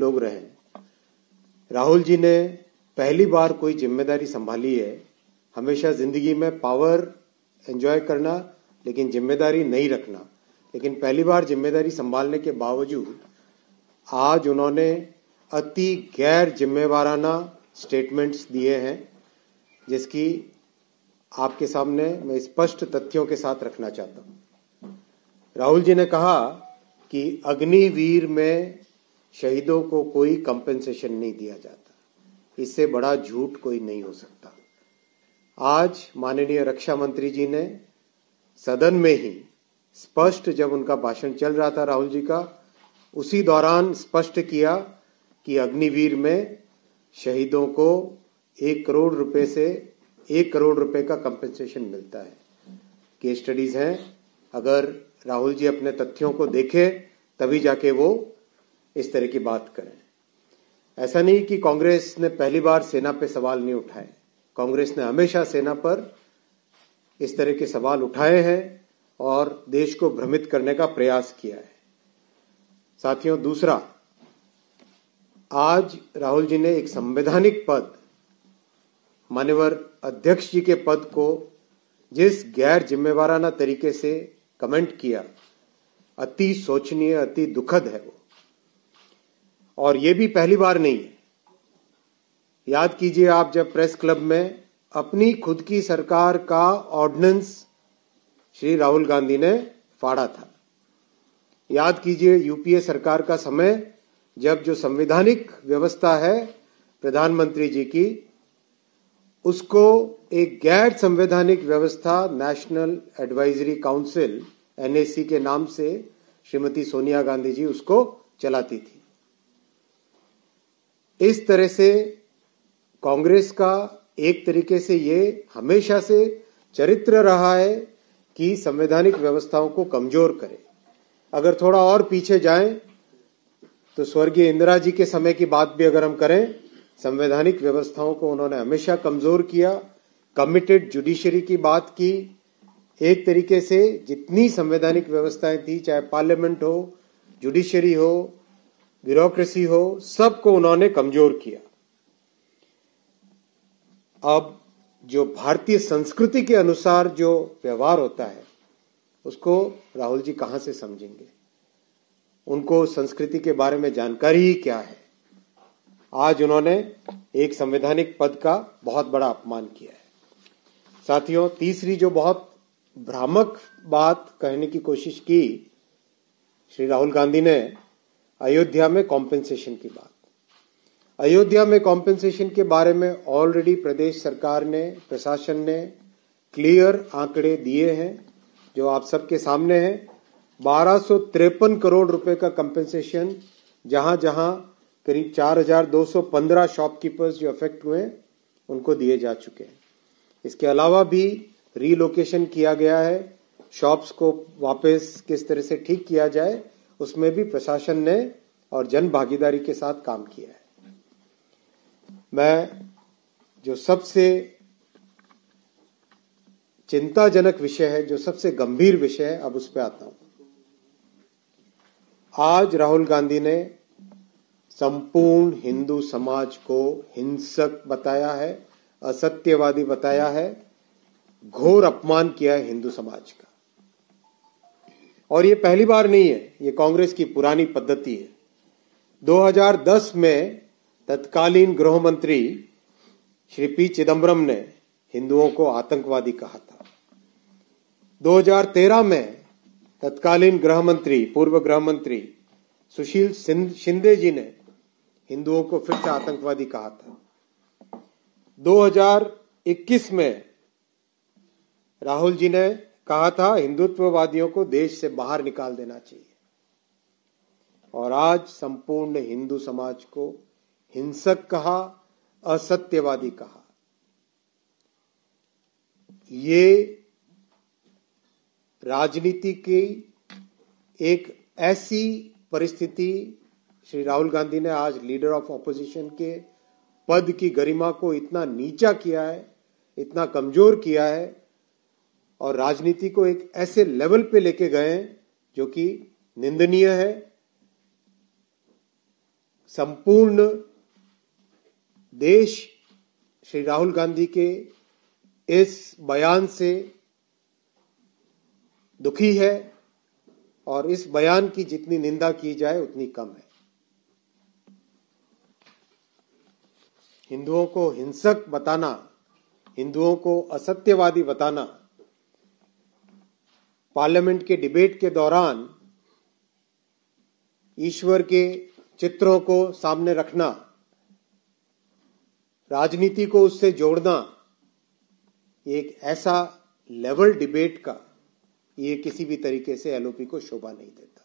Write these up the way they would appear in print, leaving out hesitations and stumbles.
लोग रहे। राहुल जी ने पहली बार कोई जिम्मेदारी संभाली है। हमेशा जिंदगी में पावर एंजॉय करना लेकिन जिम्मेदारी नहीं रखना, लेकिन पहली बार जिम्मेदारी संभालने के बावजूद आज उन्होंने अति गैर जिम्मेवाराना स्टेटमेंट्स दिए हैं, जिसकी आपके सामने मैं स्पष्ट तथ्यों के साथ रखना चाहता हूं। राहुल जी ने कहा कि अग्निवीर में शहीदों को कोई कंपेंसेशन नहीं दिया जाता। इससे बड़ा झूठ कोई नहीं हो सकता। आज माननीय रक्षा मंत्री जी ने सदन में ही स्पष्ट, जब उनका भाषण चल रहा था राहुल जी का, उसी दौरान स्पष्ट किया कि अग्निवीर में शहीदों को 1 करोड़ रुपए से 1 करोड़ रुपए का कंपेंसेशन मिलता है। केस स्टडीज हैं, अगर राहुल जी अपने तथ्यों को देखें तभी जाके वो इस तरह की बात करें। ऐसा नहीं कि कांग्रेस ने पहली बार सेना पे सवाल नहीं उठाए। कांग्रेस ने हमेशा सेना पर इस तरह के सवाल उठाए हैं और देश को भ्रमित करने का प्रयास किया है। साथियों, दूसरा, आज राहुल जी ने एक संवैधानिक पद, माननीय अध्यक्ष जी के पद को जिस गैर जिम्मेवाराना तरीके से कमेंट किया, अति शोचनीय, अति दुखद है वो। और ये भी पहली बार नहीं है। याद कीजिए, आप जब प्रेस क्लब में अपनी खुद की सरकार का ऑर्डिनेंस श्री राहुल गांधी ने फाड़ा था। याद कीजिए यूपीए सरकार का समय, जब जो संवैधानिक व्यवस्था है प्रधानमंत्री जी की, उसको एक गैर संवैधानिक व्यवस्था नेशनल एडवाइजरी काउंसिल एनएसी के नाम से श्रीमती सोनिया गांधी जी उसको चलाती थी। इस तरह से कांग्रेस का एक तरीके से ये हमेशा से चरित्र रहा है कि संवैधानिक व्यवस्थाओं को कमजोर करे। अगर थोड़ा और पीछे जाएं तो स्वर्गीय इंदिरा जी के समय की बात भी अगर हम करें, संवैधानिक व्यवस्थाओं को उन्होंने हमेशा कमजोर किया। कमिटेड जुडिशरी की बात की। एक तरीके से जितनी संवैधानिक व्यवस्थाएं थी, चाहे पार्लियामेंट हो, जुडिशरी हो, ब्यूरोक्रेसी हो, सबको उन्होंने कमजोर किया। अब जो भारतीय संस्कृति के अनुसार जो व्यवहार होता है, उसको राहुल जी कहां से समझेंगे? उनको संस्कृति के बारे में जानकारी ही क्या है? आज उन्होंने एक संवैधानिक पद का बहुत बड़ा अपमान किया है। साथियों, तीसरी जो बहुत भ्रामक बात कहने की कोशिश की श्री राहुल गांधी ने, अयोध्या में कॉम्पेंसेशन की बात। अयोध्या में कॉम्पेंसेशन के बारे में ऑलरेडी प्रदेश सरकार ने, प्रशासन ने क्लियर आंकड़े दिए हैं जो आप सबके सामने हैं। 1253 करोड़ रुपए का कंपेंसेशन जहां जहां करीब 4215 शॉपकीपर्स जो अफेक्ट हुए उनको दिए जा चुके हैं। इसके अलावा भी रीलोकेशन किया गया है। शॉप्स को वापस किस तरह से ठीक किया जाए, उसमें भी प्रशासन ने और जन भागीदारी के साथ काम किया है। मैं जो सबसे चिंताजनक विषय है, जो सबसे गंभीर विषय है, अब उस पर आता हूं। आज राहुल गांधी ने संपूर्ण हिंदू समाज को हिंसक बताया है, असत्यवादी बताया है, घोर अपमान किया है हिंदू समाज का। और ये पहली बार नहीं है, ये कांग्रेस की पुरानी पद्धति है। 2010 में तत्कालीन गृह मंत्री श्री पी चिदम्बरम ने हिंदुओं को आतंकवादी कहा था। 2013 में तत्कालीन गृह मंत्री, पूर्व गृह मंत्री सुशील शिंदे जी ने हिंदुओं को फिर से आतंकवादी कहा था। 2021 में राहुल जी ने कहा था हिंदुत्ववादियों को देश से बाहर निकाल देना चाहिए। और आज संपूर्ण हिंदू समाज को हिंसक कहा, असत्यवादी कहा। ये राजनीति की एक ऐसी परिस्थिति श्री राहुल गांधी ने आज लीडर ऑफ ऑपोजिशन के पद की गरिमा को इतना नीचा किया है, इतना कमजोर किया है और राजनीति को एक ऐसे लेवल पे लेके गए हैं जो कि निंदनीय है। संपूर्ण देश श्री राहुल गांधी के इस बयान से दुखी है और इस बयान की जितनी निंदा की जाए उतनी कम है। हिंदुओं को हिंसक बताना, हिंदुओं को असत्यवादी बताना, पार्लियामेंट के डिबेट के दौरान ईश्वर के चित्रों को सामने रखना, राजनीति को उससे जोड़ना, एक ऐसा लेवल डिबेट का ये किसी भी तरीके से एलओपी को शोभा नहीं देता।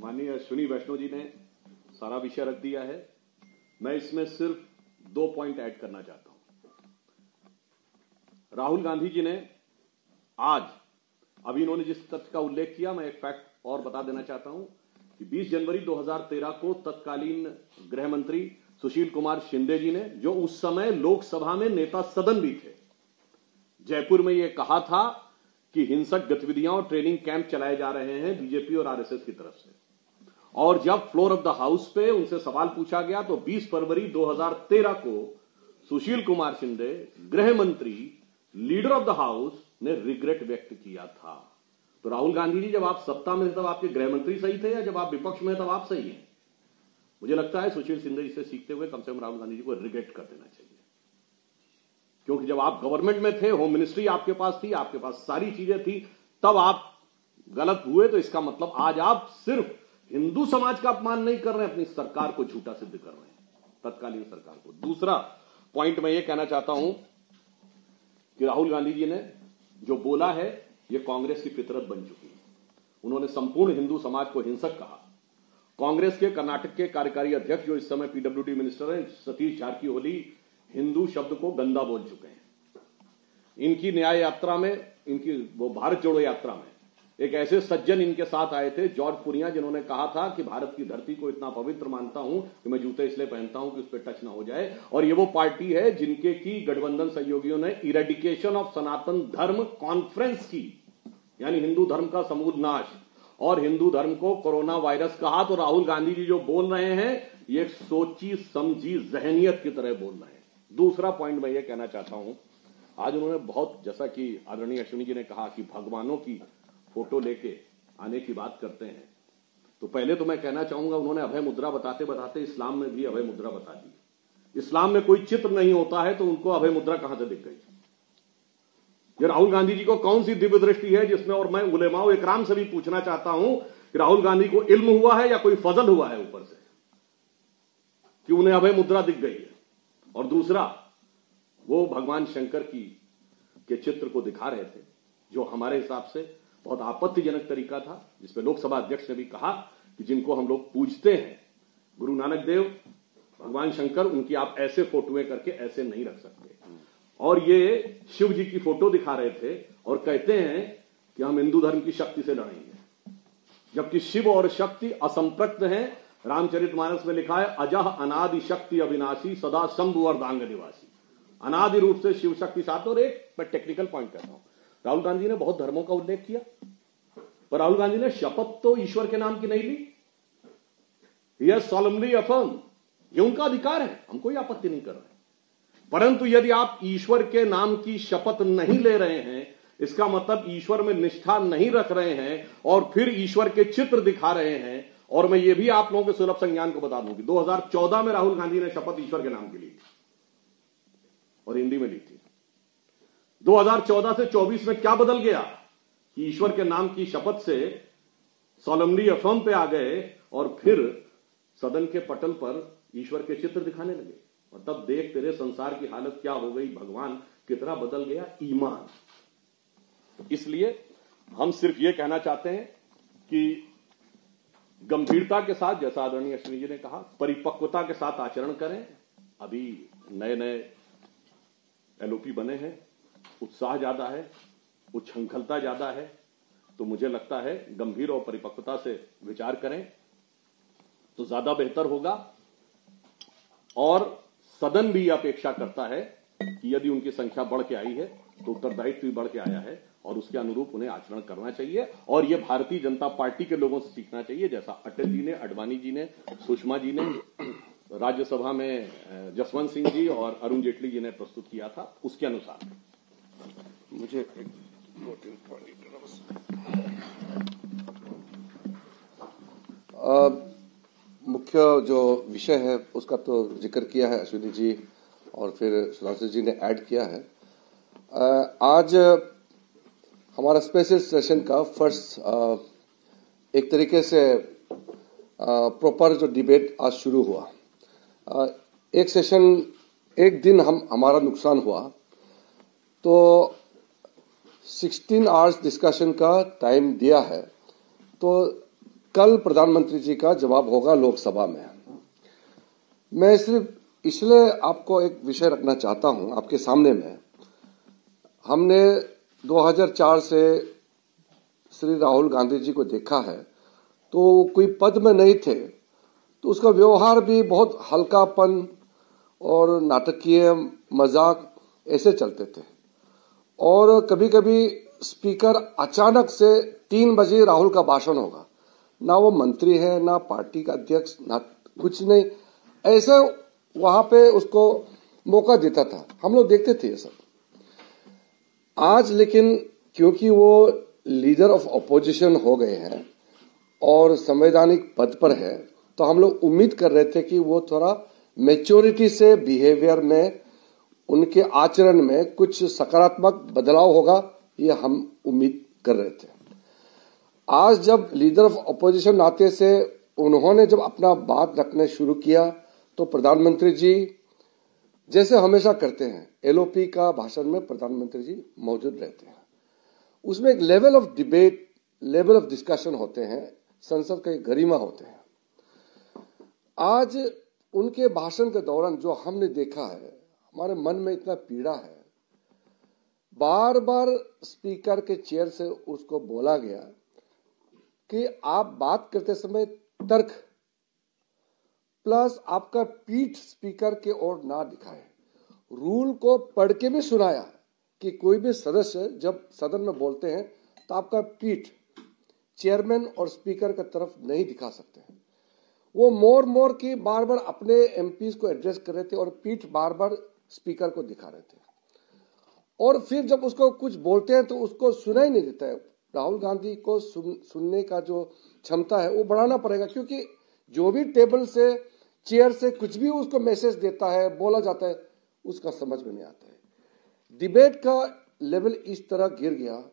माननीय अश्विनी वैष्णव जी ने सारा विषय रख दिया है। मैं इसमें सिर्फ 2 पॉइंट ऐड करना चाहता हूं। राहुल गांधी जी ने आज अभी इन्होंने जिस तथ्य का उल्लेख किया, मैं एक फैक्ट और बता देना चाहता हूं कि 20 जनवरी 2013 को तत्कालीन गृह मंत्री सुशील कुमार शिंदे जी ने, जो उस समय लोकसभा में नेता सदन भी थे, जयपुर में यह कहा था कि हिंसक गतिविधियां और ट्रेनिंग कैंप चलाए जा रहे हैं बीजेपी और आरएसएस की तरफ से। और जब फ्लोर ऑफ द हाउस पे उनसे सवाल पूछा गया तो 20 फरवरी 2013 को सुशील कुमार शिंदे, गृह मंत्री, लीडर ऑफ द हाउस, ने रिग्रेट व्यक्त किया था। तो राहुल गांधी जी, जब आप सत्ता में थे तब आपके गृह मंत्री सही थे, या जब आप विपक्ष में तब आप सही हैं? मुझे लगता है सुशील शिंदे जी से सीखते हुए कम से कम राहुल गांधी जी को रिग्रेट कर देना चाहिए, क्योंकि जब आप गवर्नमेंट में थे, होम मिनिस्ट्री आपके पास थी, आपके पास सारी चीजें थी, तब आप गलत हुए। तो इसका मतलब आज आप सिर्फ हिंदू समाज का अपमान नहीं कर रहे हैं, अपनी सरकार को झूठा सिद्ध कर रहे हैं, तत्कालीन सरकार को। दूसरा पॉइंट मैं ये कहना चाहता हूं कि राहुल गांधी जी ने जो बोला है, ये कांग्रेस की फितरत बन चुकी है। उन्होंने संपूर्ण हिंदू समाज को हिंसक कहा। कांग्रेस के कर्नाटक के कार्यकारी अध्यक्ष, जो इस समय पीडब्ल्यूडी मिनिस्टर हैं, सतीश जारकीहोली, हिंदू शब्द को गंदा बोल चुके हैं। इनकी न्याय यात्रा में, इनकी वो भारत जोड़ो यात्रा में एक ऐसे सज्जन इनके साथ आए थे, जॉर्ज पुनिया, जिन्होंने कहा था कि भारत की धरती को इतना पवित्र मानता हूं कि मैं जूते इसलिए पहनता हूं कि उस पर टच ना हो जाए। और ये वो पार्टी है जिनके की गठबंधन सहयोगियों ने इरेडिकेशन ऑफ सनातन धर्म कॉन्फ्रेंस की, यानी हिंदू धर्म का समूल नाश, और हिंदू धर्म को कोरोना वायरस कहा। तो राहुल गांधी जी जो बोल रहे हैं, ये सोची समझी जहनियत की तरह बोल रहे हैं। दूसरा पॉइंट मैं ये कहना चाहता हूं, आज उन्होंने बहुत, जैसा कि आदरणीय अश्विनी जी ने कहा कि भगवानों की फोटो लेके आने की बात करते हैं, तो पहले तो मैं कहना चाहूंगा, उन्होंने अभय मुद्रा बताते बताते इस्लाम में भी अभय मुद्रा बता दी। इस्लाम में कोई चित्र नहीं होता है तो उनको अभय मुद्रा कहां से दिख गई? ये राहुल गांधी जी को कौन सी दिव्य दृष्टि है जिसमें, और मैं उलेमाओ इकराम से भी पूछना चाहता हूं कि राहुल गांधी को इल्म हुआ है या कोई फजल हुआ है ऊपर से कि उन्हें अभय मुद्रा दिख गई है? और दूसरा, वो भगवान शंकर के चित्र को दिखा रहे थे, जो हमारे हिसाब से बहुत आपत्तिजनक तरीका था, जिसपे लोकसभा अध्यक्ष ने भी कहा कि जिनको हम लोग पूजते हैं, गुरु नानक देव, भगवान शंकर, उनकी आप ऐसे फोटोएं करके ऐसे नहीं रख सकते। और ये शिव जी की फोटो दिखा रहे थे और कहते हैं कि हम हिंदू धर्म की शक्ति से लड़ेंगे, जबकि शिव और शक्ति असंपृक्त हैं। रामचरितमानस में लिखा है, अजह अनादि शक्ति अविनाशी सदा शंभु अर्धांग निवासी। अनादि रूप से शिव शक्ति साथ। और एक मैं टेक्निकल पॉइंट कहता हूं, राहुल गांधी ने बहुत धर्मों का उल्लेख किया, पर राहुल गांधी ने शपथ तो ईश्वर के नाम की नहीं ली। यह सॉलमली अफर्म, ये उनका अधिकार है, हम कोई आपत्ति नहीं कर रहे। परंतु यदि आप ईश्वर के नाम की शपथ नहीं ले रहे हैं, इसका मतलब ईश्वर में निष्ठा नहीं रख रहे हैं और फिर ईश्वर के चित्र दिखा रहे हैं। और मैं ये भी आप लोगों के सुलभ संज्ञान को बता दूं कि 2014 में राहुल गांधी ने शपथ ईश्वर के नाम की ली थी और हिंदी में ली थी। 2014 से 24 में क्या बदल गया कि ईश्वर के नाम की शपथ से सॉलमली अफर्म पे आ गए और फिर सदन के पटल पर ईश्वर के चित्र दिखाने लगे। और तब देख तेरे संसार की हालत क्या हो गई, भगवान कितना बदल गया ईमान। इसलिए हम सिर्फ ये कहना चाहते हैं कि गंभीरता के साथ, जैसा आदरणीय अश्विनी जी ने कहा, परिपक्वता के साथ आचरण करें। अभी नए नए एलओपी बने हैं, उत्साह ज्यादा है, उच्छृंखलता ज्यादा है, तो मुझे लगता है गंभीर और परिपक्वता से विचार करें तो ज्यादा बेहतर होगा। और सदन भी अपेक्षा करता है कि यदि उनकी संख्या बढ़ के आई है तो उत्तरदायित्व भी बढ़ के आया है और उसके अनुरूप उन्हें आचरण करना चाहिए। और ये भारतीय जनता पार्टी के लोगों से सीखना चाहिए, जैसा अटल जी ने, अडवाणी जी ने, सुषमा जी ने राज्यसभा में जसवंत सिंह जी और अरुण जेटली जी ने प्रस्तुत किया था, उसके अनुसार। मुझे मुख्य जो विषय है उसका तो जिक्र किया है अश्विनी जी और फिर सुधांशु जी ने ऐड किया है। आज हमारा स्पेशल सेशन का फर्स्ट एक तरीके से प्रॉपर जो डिबेट आज शुरू हुआ। एक सेशन एक दिन हमारा नुकसान हुआ तो 16 आवर्स डिस्कशन का टाइम दिया है, तो कल प्रधानमंत्री जी का जवाब होगा लोकसभा में। मैं सिर्फ इसलिए आपको एक विषय रखना चाहता हूं आपके सामने में। हमने 2004 से श्री राहुल गांधी जी को देखा है, तो कोई पद में नहीं थे तो उसका व्यवहार भी बहुत हल्कापन और नाटकीय मजाक ऐसे चलते थे। और कभी कभी स्पीकर अचानक से 3 बजे राहुल का भाषण होगा, ना वो मंत्री है ना पार्टी का अध्यक्ष ना कुछ नहीं, ऐसे वहां पे उसको मौका देता था। हम लोग देखते थे ये सब। आज लेकिन क्योंकि वो लीडर ऑफ ऑपोजिशन हो गए हैं और संवैधानिक पद पर है, तो हम लोग उम्मीद कर रहे थे कि वो थोड़ा मैच्योरिटी से बिहेवियर में, उनके आचरण में कुछ सकारात्मक बदलाव होगा, ये हम उम्मीद कर रहे थे। आज जब लीडर ऑफ ऑपोजिशन नाते से उन्होंने जब अपना बात रखने शुरू किया, तो प्रधानमंत्री जी जैसे हमेशा करते हैं, एलओपी का भाषण में प्रधानमंत्री जी मौजूद रहते हैं। उसमें एक level of debate, level of discussion होते हैं, संसद का एक गरिमा होते हैं। आज उनके भाषण के दौरान जो हमने देखा है, हमारे मन में इतना पीड़ा है। बार बार स्पीकर के चेयर से उसको बोला गया कि आप बात करते समय तर्क प्लस आपका पीठ स्पीकर के ओर ना दिखाए। रूल को पढ़ के भी सुनाया कि कोई भी सदस्य जब सदन में बोलते हैं तो आपका पीठ चेयरमैन और स्पीकर की तरफ नहीं दिखा सकते हैं। वो मोर की बार बार अपने एमपीज को एड्रेस कर रहे थे और पीठ बार बार स्पीकर को दिखा रहे थे। और फिर जब उसको कुछ बोलते हैं तो उसको सुना ही नहीं देता है। राहुल गांधी को सुनने का जो क्षमता है वो बढ़ाना पड़ेगा, क्योंकि जो भी टेबल से चेयर से कुछ भी उसको मैसेज देता है, बोला जाता है, उसका समझ में नहीं आता है। डिबेट का लेवल इस तरह गिर गया,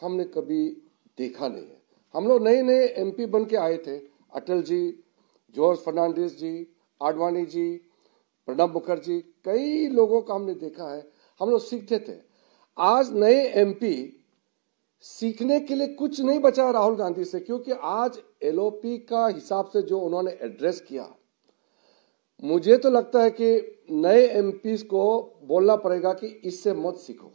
हमने कभी देखा नहीं है। हम लोग नए नए एमपी बन के आए थे, अटल जी, जॉर्ज फर्नांडिस जी, आडवाणी जी, प्रणब मुखर्जी, कई लोगों का हमने देखा है, हम लोग सीखते थे। आज नए एमपी सीखने के लिए कुछ नहीं बचा राहुल गांधी से, क्योंकि आज एलओपी का हिसाब से जो उन्होंने एड्रेस किया, मुझे तो लगता है कि नए एमपीज को बोलना पड़ेगा कि इससे मत सीखो,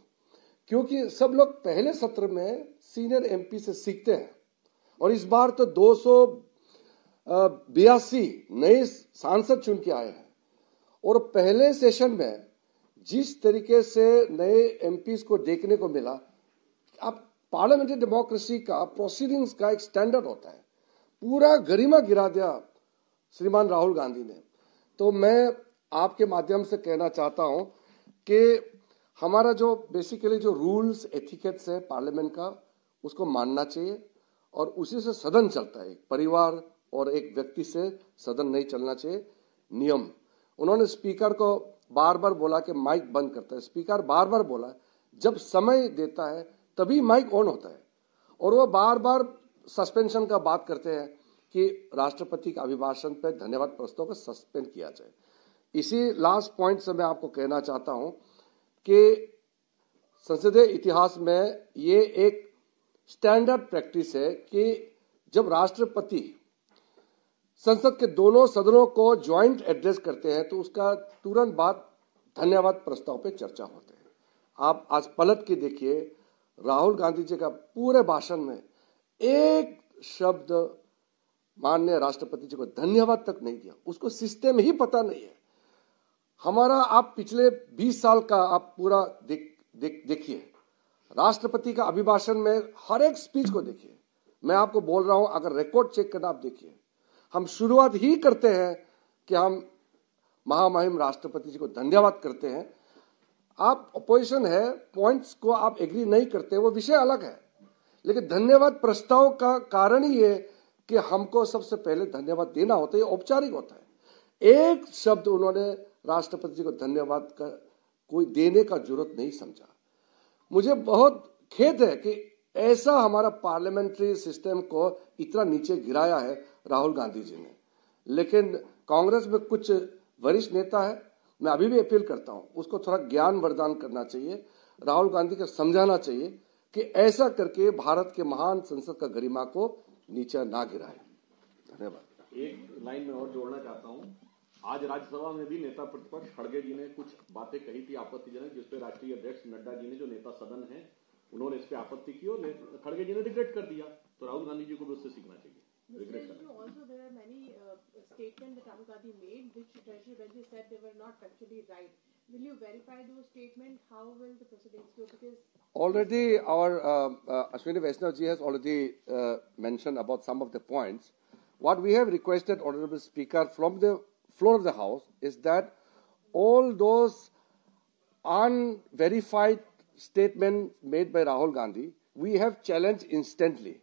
क्योंकि सब लोग पहले सत्र में सीनियर एमपी से सीखते हैं। और इस बार तो 282 नए सांसद चुन के आए हैं और पहले सेशन में जिस तरीके से नए एमपीज को देखने को मिला, अब पार्लियामेंट्री डेमोक्रेसी का प्रोसीडिंग्स का एक स्टैंडर्ड होता है, पूरा गरिमा गिरा दिया श्रीमान राहुल गांधी ने। तो मैं आपके माध्यम से कहना चाहता हूं कि हमारा जो बेसिकली जो रूल्स एथिकेट्स है पार्लियामेंट का, उसको मानना चाहिए और उसी से सदन चलता है। परिवार और एक व्यक्ति से सदन नहीं चलना चाहिए। नियम, उन्होंने स्पीकर को बार बार बोला कि माइक बंद करता है, स्पीकर बार बार बोला, जब समय देता है तभी माइक ऑन होता है। और वो बार बार सस्पेंशन का बात करते हैं कि राष्ट्रपति का अभिभाषण पर धन्यवाद प्रस्ताव को सस्पेंड किया जाए। इसी लास्ट पॉइंट से मैं आपको कहना चाहता हूं कि संसदीय इतिहास में ये एक स्टैंडर्ड प्रैक्टिस है कि जब राष्ट्रपति संसद के दोनों सदनों को ज्वाइंट एड्रेस करते हैं तो उसका तुरंत बाद धन्यवाद प्रस्ताव पे चर्चा होते हैं। आप आज पलट के देखिए, राहुल गांधी जी का पूरे भाषण में एक शब्द माननीय राष्ट्रपति जी को धन्यवाद तक नहीं दिया, उसको सिस्टम ही पता नहीं है। हमारा आप पिछले 20 साल का आप पूरा देखिए, राष्ट्रपति का अभिभाषण में हर एक स्पीच को देखिए। मैं आपको बोल रहा हूं, अगर रिकॉर्ड चेक करना आप देखिए, हम शुरुआत ही करते हैं कि हम महामहिम राष्ट्रपति जी को धन्यवाद करते हैं। आप अपोजिशन है, पॉइंट्स को आप एग्री नहीं करते, वो विषय अलग है, लेकिन धन्यवाद प्रस्ताव का कारण ही है कि हमको सबसे पहले धन्यवाद देना होता है, ये औपचारिक होता है। एक शब्द उन्होंने राष्ट्रपति जी को धन्यवाद का कोई देने का जरूरत नहीं समझा। मुझे बहुत खेद है कि ऐसा हमारा पार्लियामेंट्री सिस्टम को इतना नीचे गिराया है राहुल गांधी जी ने। लेकिन कांग्रेस में कुछ वरिष्ठ नेता है, मैं अभी भी अपील करता हूं, उसको थोड़ा ज्ञान वरदान करना चाहिए, राहुल गांधी को समझाना चाहिए कि ऐसा करके भारत के महान संसद का गरिमा को नीचे ना गिराए। धन्यवाद। एक लाइन में और जोड़ना चाहता हूं, आज राज्यसभा में भी नेता प्रतिपक्ष खड़गे जी ने कुछ बातें कही थी आपत्तिजनक, जिसपे राष्ट्रीय अध्यक्ष नड्डा जी ने, जो नेता सदन है, उन्होंने इस पे आपत्ति की और खड़गे जी ने रिग्रेट कर दिया। तो राहुल गांधी जी को भी उससे सीखना चाहिए। Also, there are many statements that Rahul Gandhi made, which Treasury bench said they were not factually right. Will you verify those statements? How will the proceedings go? Because already our Ashwini Vaishnav ji has already mentioned about some of the points. What we have requested, Honorable Speaker, from the floor of the House is that all those unverified statements made by Rahul Gandhi, we have challenged instantly.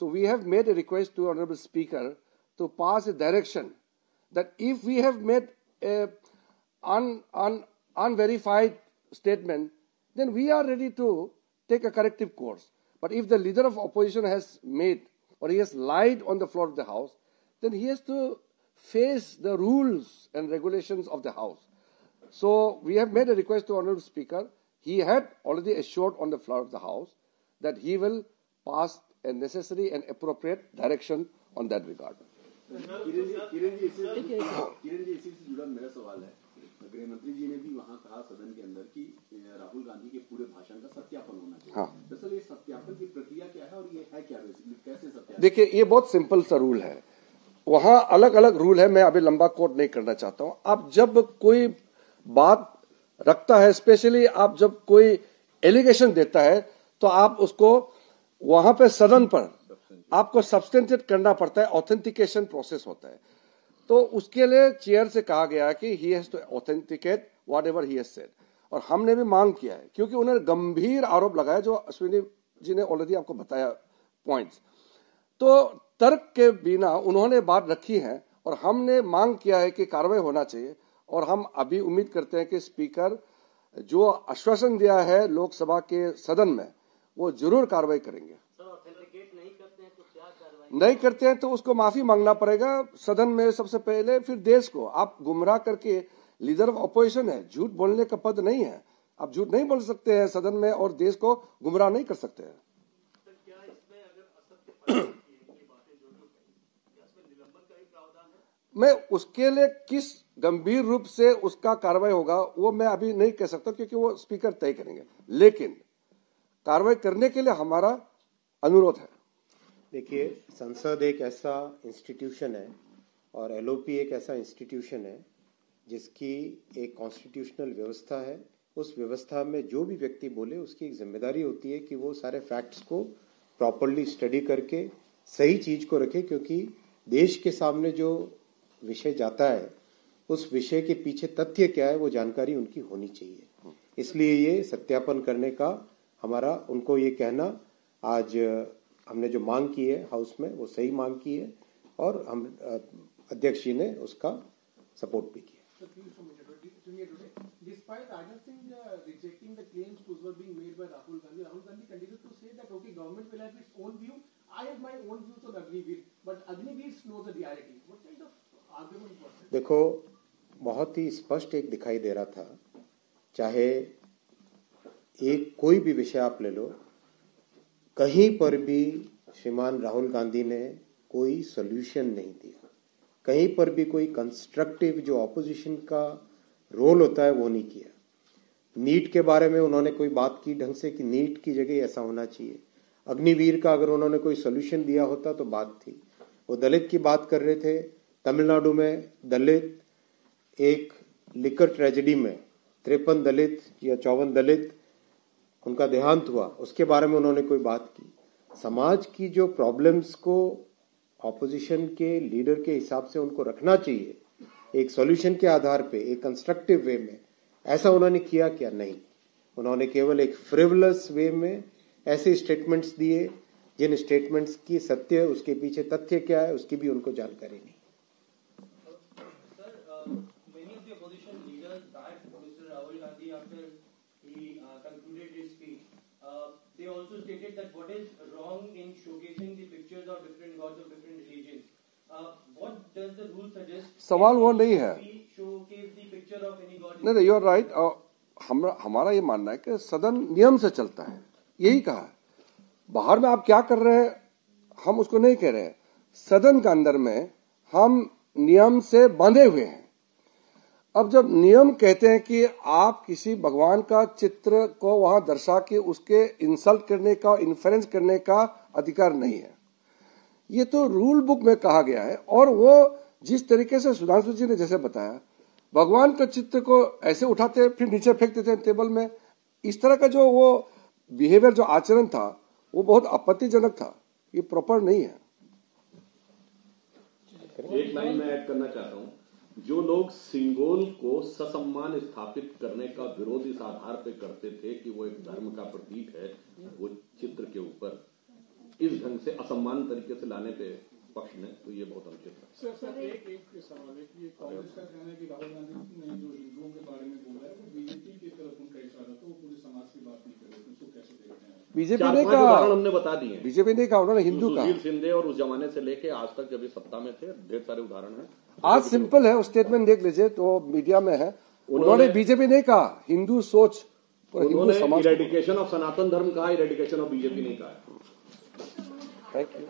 So we have made a request to Honorable Speaker to pass a direction that if we have made a unverified statement, then we are ready to take a corrective course. But if the leader of opposition has made or he has lied on the floor of the House, then he has to face the rules and regulations of the House. So we have made a request to Honorable Speaker. He had already assured on the floor of the House that he will pass a necessary and appropriate direction on that regard. Kiran ji इसी से जुड़ा मेरा सवाल है। गृह मंत्री जी ने भी वहाँ कहा सदन के अंदर कि राहुल गांधी के पूरे भाषण का सत्यापन होना चाहिए। हाँ। दरअसल ये सत्यापन की प्रक्रिया क्या है और ये है क्या, बेसिकली कैसे सत्यापन? देखिए, ये बहुत सिंपल सा रूल है, वहाँ अलग अलग रूल है, मैं अभी लंबा कोट नहीं करना चाहता हूँ। आप जब कोई बात रखता है, स्पेशली आप जब कोई एलिगेशन देता है, तो आप उसको वहां पे सदन पर आपको सब्सटेंटिएट करना पड़ता है, ऑथेंटिकेशन प्रोसेस होता है। तो उसके लिए चेयर से कहा गया कि he has to authenticate whatever he has said, और हमने भी मांग किया है, क्योंकि उन्होंने गंभीर आरोप लगाया, जो अश्विनी जी ने ऑलरेडी आपको बताया पॉइंट्स। तो तर्क के बिना उन्होंने बात रखी है और हमने मांग किया है कि कार्रवाई होना चाहिए, और हम अभी उम्मीद करते हैं कि स्पीकर जो आश्वासन दिया है लोकसभा के सदन में, वो जरूर कार्रवाई करेंगे। नहीं करते हैं तो उसको माफी मांगना पड़ेगा सदन में सबसे पहले, फिर देश को। आप गुमराह करके, लीडर ऑफ अपोजिशन है, झूठ बोलने का पद नहीं है, आप झूठ नहीं बोल सकते हैं सदन में और देश को गुमराह नहीं कर सकते हैं। मैं उसके लिए किस गंभीर रूप से उसका कार्रवाई होगा वो मैं अभी नहीं कह सकता, क्योंकि वो स्पीकर तय करेंगे, लेकिन कार्रवाई करने के लिए हमारा अनुरोध है। देखिए, संसद एक ऐसा इंस्टीट्यूशन है और एलओपी एक ऐसा इंस्टीट्यूशन है जिसकी एक कॉन्स्टिट्यूशनल व्यवस्था है। उस व्यवस्था में जो भी व्यक्ति बोले, उसकी एक जिम्मेदारी होती है कि वो सारे फैक्ट्स को प्रॉपर्ली स्टडी करके सही चीज को रखे, क्योंकि देश के सामने जो विषय जाता है उस विषय के पीछे तथ्य क्या है वो जानकारी उनकी होनी चाहिए। इसलिए ये सत्यापन करने का हमारा, उनको ये कहना, आज हमने जो मांग की है हाउस में वो सही मांग की है और हम अध्यक्ष जी ने उसका सपोर्ट भी किया। Despite Rajat Singh rejecting the claims which were being made by Rahul Gandhi continued to say that okay, government will have its own view. I have my own views on Agniveer, but Agniveer knows the reality. What kind of argument was it? देखो, बहुत ही स्पष्ट एक दिखाई दे रहा था, चाहे एक कोई भी विषय आप ले लो, कहीं पर भी श्रीमान राहुल गांधी ने कोई सॉल्यूशन नहीं दिया, कहीं पर भी कोई कंस्ट्रक्टिव जो ऑपोजिशन का रोल होता है वो नहीं किया। नीट के बारे में उन्होंने कोई बात की ढंग से कि नीट की जगह ऐसा होना चाहिए। अग्निवीर का अगर उन्होंने कोई सॉल्यूशन दिया होता तो बात थी। वो दलित की बात कर रहे थे, तमिलनाडु में दलित एक लिकर ट्रेजेडी में 53 दलित या 54 दलित उनका देहांत हुआ, उसके बारे में उन्होंने कोई बात की। समाज की जो प्रॉब्लम्स को ऑपोजिशन के लीडर के हिसाब से उनको रखना चाहिए, एक सॉल्यूशन के आधार पे, एक कंस्ट्रक्टिव वे में, ऐसा उन्होंने किया क्या? नहीं, उन्होंने केवल एक फ्रिवलस वे में ऐसे स्टेटमेंट्स दिए जिन स्टेटमेंट्स की सत्य, उसके पीछे तथ्य क्या है, उसकी भी उनको जानकारी नहीं। They also stated that what is wrong in showcasing the pictures of different gods of different religions. What does the rule suggest? सवाल वो नहीं है। Showcase the picture of any god. नहीं, यू आर राइट। हमारा ये मानना है कि सदन नियम से चलता है, यही कहा है। बाहर में आप क्या कर रहे हैं हम उसको नहीं कह रहे हैं, सदन के अंदर में हम नियम से बांधे हुए हैं। अब जब नियम कहते हैं कि आप किसी भगवान का चित्र को वहां दर्शा के उसके इंसल्ट करने का, इन्फ्लुएंस करने का अधिकार नहीं है, ये तो रूल बुक में कहा गया है। और वो जिस तरीके से सुधांशु जी ने जैसे बताया, भगवान का चित्र को ऐसे उठाते फिर नीचे फेंक देते हैं टेबल में, इस तरह का जो वो बिहेवियर, जो आचरण था, वो बहुत आपत्तिजनक था, ये प्रॉपर नहीं है। एक लाइन मैं ऐड करना चाहता हूं, जो लोग सिंगोल को ससम्मान स्थापित करने का विरोध इस आधार पे करते थे कि वो एक धर्म का प्रतीक है, वो चित्र के ऊपर इस ढंग से असम्मान तरीके से लाने पे पक्ष में, तो ये बहुत अनुचित है। सर एक सवाल है कि कांग्रेस का कहना है कि राहुल गांधी ने जो हिंदुओं के बारे में बोला है वो बीजेपी की तरफ उनका इशारा, तो वो पूरे समाज की बात नहीं कर रहे, उसको कैसे देखते हैं? बीजेपी ने कहा, उदाहरण हमने बता दिए, बीजेपी ने कहा, उन्होंने हिंदू कहा। सुशील शिंदे और उस जमाने से लेके आज तक जब ये सत्ता में थे, ढेर सारे उदाहरण हैं। आज सिंपल है, स्टेटमेंट देख लीजिए तो मीडिया में है, उन्होंने बीजेपी नहीं कहा हिंदू सोच, उन्होंने इरेडिकेशन ऑफ सनातन धर्म कहा, इरेडिकेशन ऑफ बीजेपी नहीं कहा। Thank you.